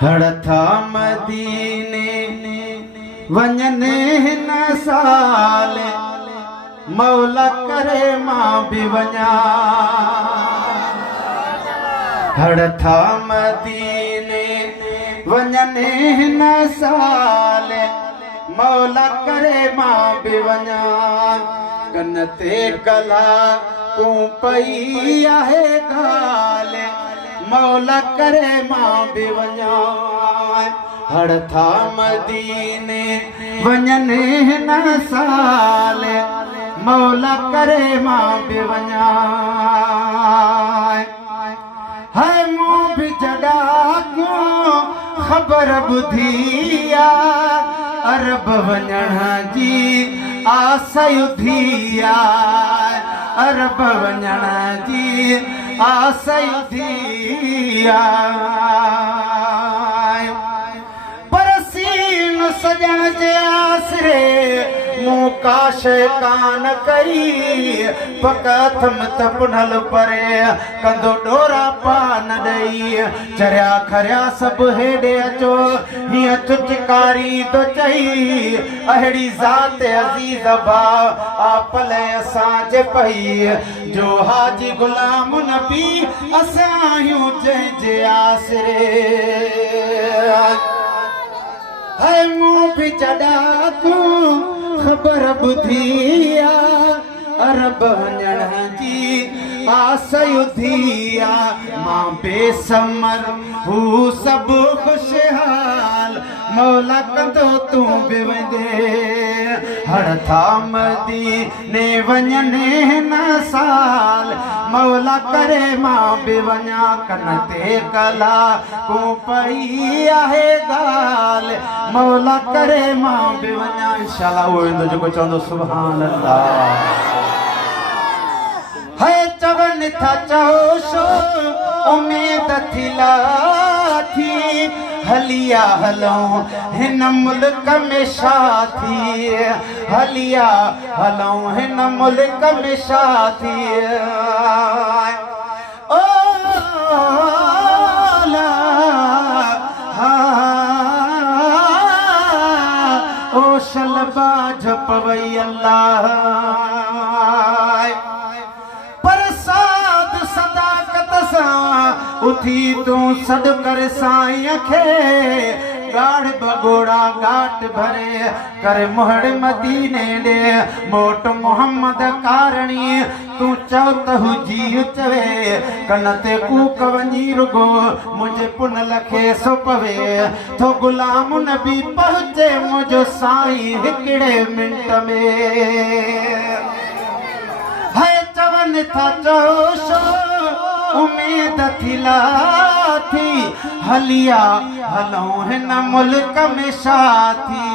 हड़था मदीने वञने हिन साल मौला करे मां भी वञा। हड़था मदीने वञने हिन साल मौला करे मां भी वञा। कन ते कला तूं पई आहे गाल मौला करे मां भी वञा। हड़था मदीने वञने हिन साल मौला करे मां भी वञा। है मूं भी जॾा क्यों ख़बर ॿुधी आ अरब वञण जी आस उधी आ। अरब वञण जी आस उधी आ। पर सीन सजण जे आसरे मूं का शैतान कई पकथ मत पुनल परे कंदो डोरा पान ॾेई चरिया खरिया सभु हेॾे अचो हीअं चुचकारी तो चई अहिड़ी ज़ात अज़ीज़ भाउ आपल असांजे पई जो हाजी गुलाम नबी असां आहियूं जंहिंजे आसरे। है मूं भी जॾा तूं ख़बर ॿुधी आ अरब वञण जी आस उधी आ। मां बेसमर हू सभु खुशहाल मौला कंदो तूं बि वञे। हड़था मदीने वञने हिन साल मौला करे मां भी वञा। कन ते कला तूं पई आहे गाल मौला करे मां भी वञा। इंशाअल्लाह उहो ईंदो जेको चवंदो सुभान अल्लाह। है चवन था चओ शो उम्मीद थी लाथी हलिया हलऊं हिन मुल्क में शाथी। हलिया हलऊं हिन मुल्क में शाथी। ओ ला ओ शलबा झपवई अल्लाह। उथी तूं सॾु कर साईं खे गाढ़ बगोड़ा घाट भरे कर मुहड़ मदीने ॾे मोट मोहम्मद कारणी तूं चओ त हुजी चवे कन ते कूक वञी रुगो मुंहिंजे पुनल खे सो पवे थो गुलाम नबी पहुचे मुंहिंजो साईं हिकिड़े मिंट में। है चवन था चओ शो उम्मीद थी लाथी हलिया हलऊं हिन मुल्क में शाथी।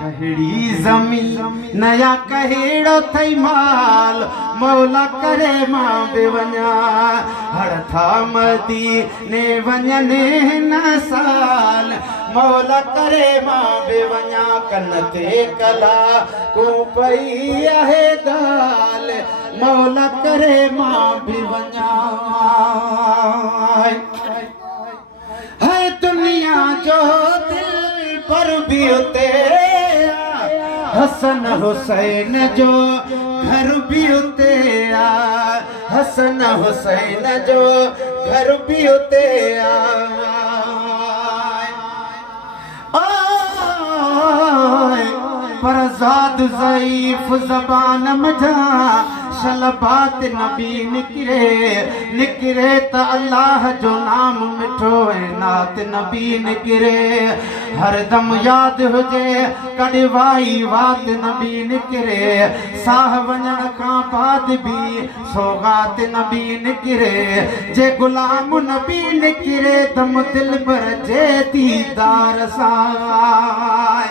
कहिड़ी ज़मीन नया कहिड़ो थई माल मौला करे मां भी वञा। हड़था मदीने वञने हिन साल मौला करे मां भी वञा। कन ते कला तूं पई आहे गाल मौला करे मां भी वञा। है दुनिया जो दिल पर भी उते हसन हुसैन जो घर भी उते आ। हसन हुसैन जो घर भी उते आ। पर ज़ाद ज़ईफ़ ज़बान मझा शलबात नबी निकिरे त अल्लाह जो नाम मिठो ऐं नात नबी निकिरे। हरदम यादि हुजे कड़वाई वात नबी निकिरे। साह वञण खां बाद बि सौगात नबी निकिरे। जे गुलाम नबी निकिरे दम दिल भर जे दीदार सां।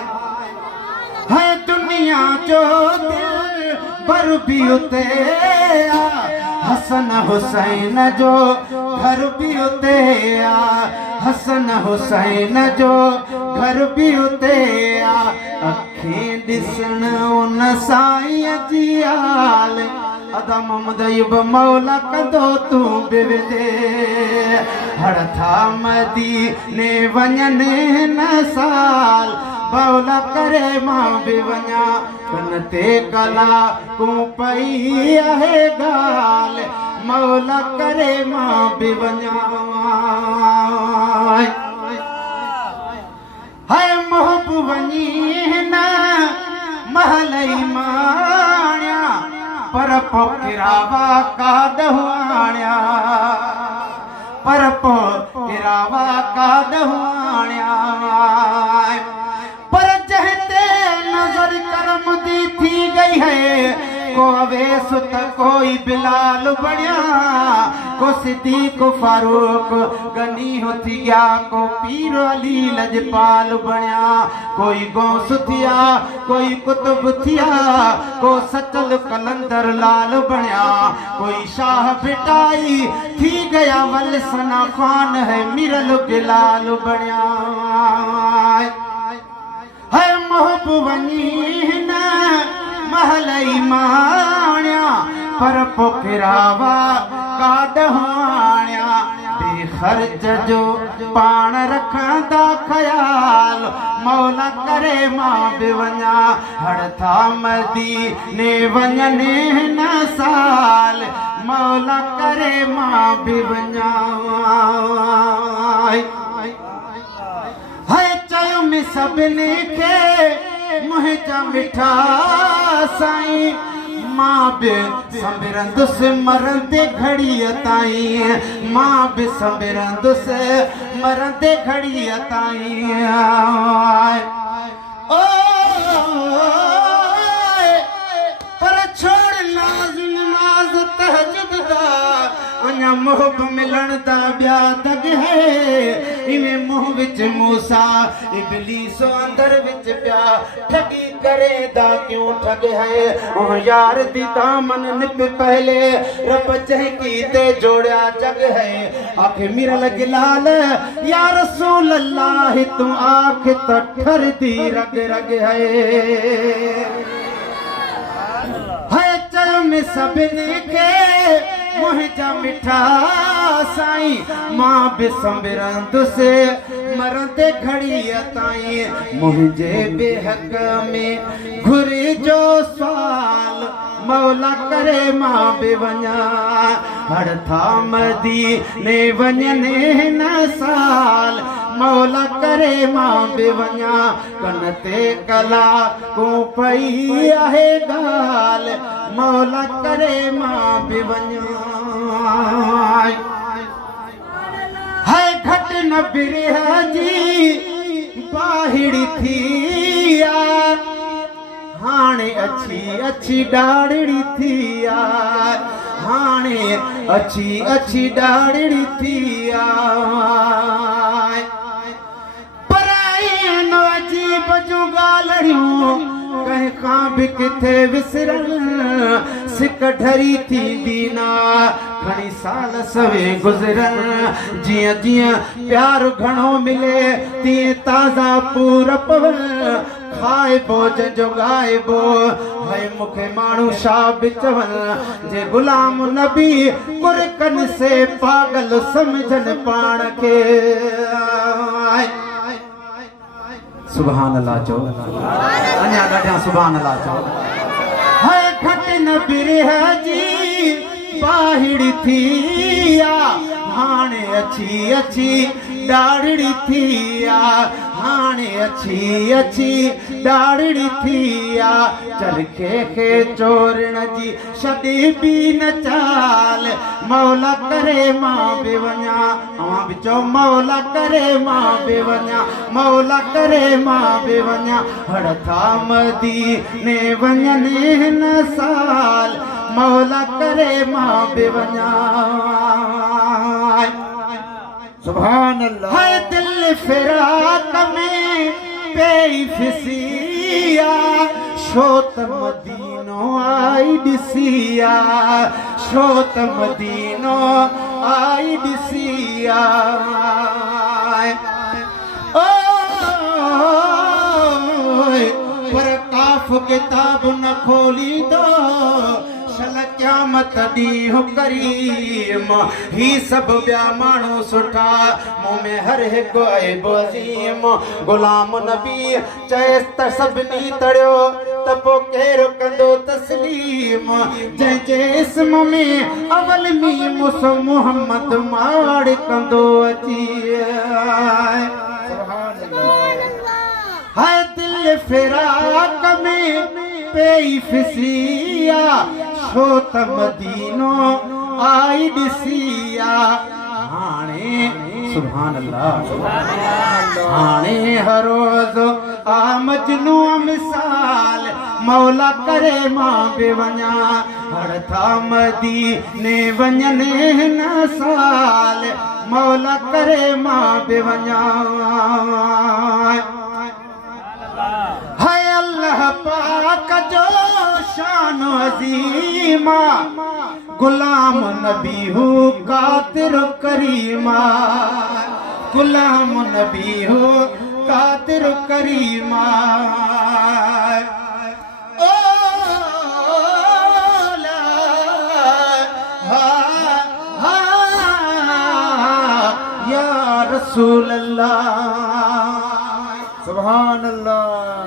है दुनिया जो दिल पर भी उते आ। हसन हुसैन जो घर भी उते आ। हसन हुसैन जो घर भी उते आ। अखीं ॾिसण उन साईं जी हाल अदम मुदयब मौला कदो तू बिवदे हर था मदीने वञने न साल मौला करे मां बिवञा कन ते कला कू पई आहे गाल मौला करे मां बिवञा है मोहब वञी न महलई माण्या पर पो किरावा का दहुआण्या पर पो किरावा का दहुआण्या पर जहते नजर करम दी थी गई है को अवेस त कोई बिलाल बणिया को सिद्दीक फारूक गनी हो थी गया को पीर अली लजपाल बणिया कोई गौस थिया कोई कुतुब थिया को सचल कलंदर लाल बणिया कोई शाह बिटाई थी गया वल सना खान है मिरल गिलाल बणिया है मोहब वनी न महलई माण्या पर पोखरावा का दहाण्या बेखर्च जो पाण रखंदा ख्याल मौला करे मां बिवञा हड़ था मदीने वञने न साल मौला करे मां बिवञा है चयो में सभिनी खे मुंहिंजा मिठा साईं मां बि संबिरंदुसि मरंदे घड़ीअ ताईं मां बि संबिरंदुसि मरंदे घड़ीअ ताईं ओ पर छोड़ नाज़ नमाज़ तहज्जुद दा अञा मोहब मिलण दा ॿिया दग है इवे मुंह विच मूसा इबलीस अंदर विच पिया ठगी करे दा क्यों ठग है ओ यार दी दामन निप पहले रब चहकी ते जोड़या जग है आखे मिरल गिलाल या रसूल अल्लाह तू आख त ठर दी रग रग है चल में सभिनी खे मुंहिंजा मिठा साईं मां बि संबिरंदुसि मरंदे घड़ीअ ताईं मुंहिंजे बेहक में घुरी जो सवाल मौला करे मां बि वञा हड़ था मदीने वञने न साल मौला करे मां बि वञा कन ते कला को पई आहे गाल मौला करे मां बि वञा है घट न बिरह जी बाहिड़ी थी हाणे अच्छी अच्छी डाढ़ड़ी थी हाणे अच्छी अच्छी डाढ़ड़ी थी पराई न अजीब जूं ॻाल्हियूं कंहिं खां बि किथे विसरल सिक ढरी थींदी ना घणी साल सवे गुज़रन जीअं जीअं प्यार घणो मिले तीअं ताज़ा पूरब खाइबो जंहिंजो गाइबो भई मूंखे माण्हू छा बि चवनि जे गुलाम नबी कुरकन से पागल सम्झनि पाण खे सुभान अल्लाह चओ अञा ॾाढा सुभान अल्लाह चओ है घट न बिरह जी बाहिड़ी थी हाणे अच्छी अच्छी डाढ़ड़ी थी हाणे अच्छी अच्छी डाढ़ड़ी थी चरखे खे चोरण जी छॾी बि न चाल मौला करे मां बि वञा अवां बि चओ मौला करे मां बि वञा मौला करे मां बि वञा हड़ था मदीने वञने न साल मौला करे मां बि वञा सुभान अल्लाह है दिल फिराक में बेफिसिया शोत मदीनो आई दिसिया शोत मदीनो आई दिसिया ओ पर काफ किताब न खोली दो छल क़यामत ॾींहुं करीम ही सभु ॿिया माण्हू सुठा मूं में हर हिकु ऐब अज़ीम ग़ुलाम नबी चएसि त सभिनी तड़ियो त पोइ केरु कंदो तस्लीम जंहिंजे इस्म में अवल मीम सो मुहम्मद माड़ कंदो अची हाय दिल फिराक में पेई फिसिया छो त मदीनो आई ॾिसिया हाणे सुभान अल्लाह हाणे हर रोज़ आ मजनू मिसाल मौला करे मां बि वञा हर था मदीने वञनि हिन साल मौला करे मां बि वञा हाय अल्लाह पाक जो शान अज़ीमा गुलाम नबी हू कातिर करीमा गुलाम नबी हू कातिर करीमा ओ ला हा या रसूल अल्लाह सुभान अल्लाह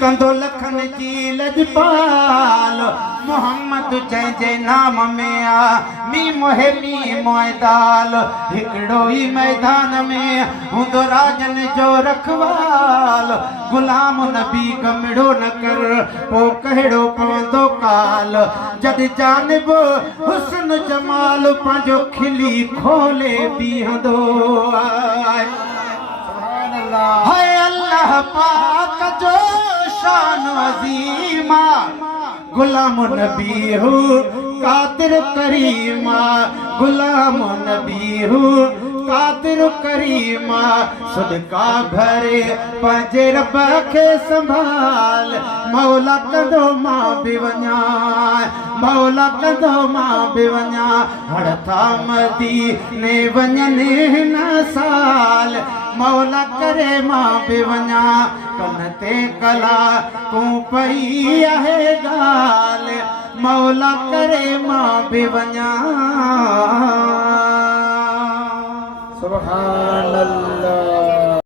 कंदो लखन जी लजपाल मोहम्मद जंहिंजे नाम में आ मी मोहे मी मोयदाल हिकिड़ो ई मैदान में हूंदो राजन जो रखवाल गुलाम नबी गमिड़ो न कर पोइ कहिड़ो पवंदो काल जॾहिं जानिब हुस्न जमाल पंहिंजो खिली खोले बीहंदो आहे हाय अल्लाह पाक जो शान अज़ीमा गुलाम नबी हू कादिर करीमा गुलाम नबी हू कादिर करीमा सदका भरे पंहिंजे रब खे संभाल मौला कंदो मां बि वञा मौला कंदो मां बि वञा हर था मदीने वञनि हिन साल मौला करे मां बि वञा कन ते कला तूं पई आहे ॻाल्हि मौला करे मां बि वञा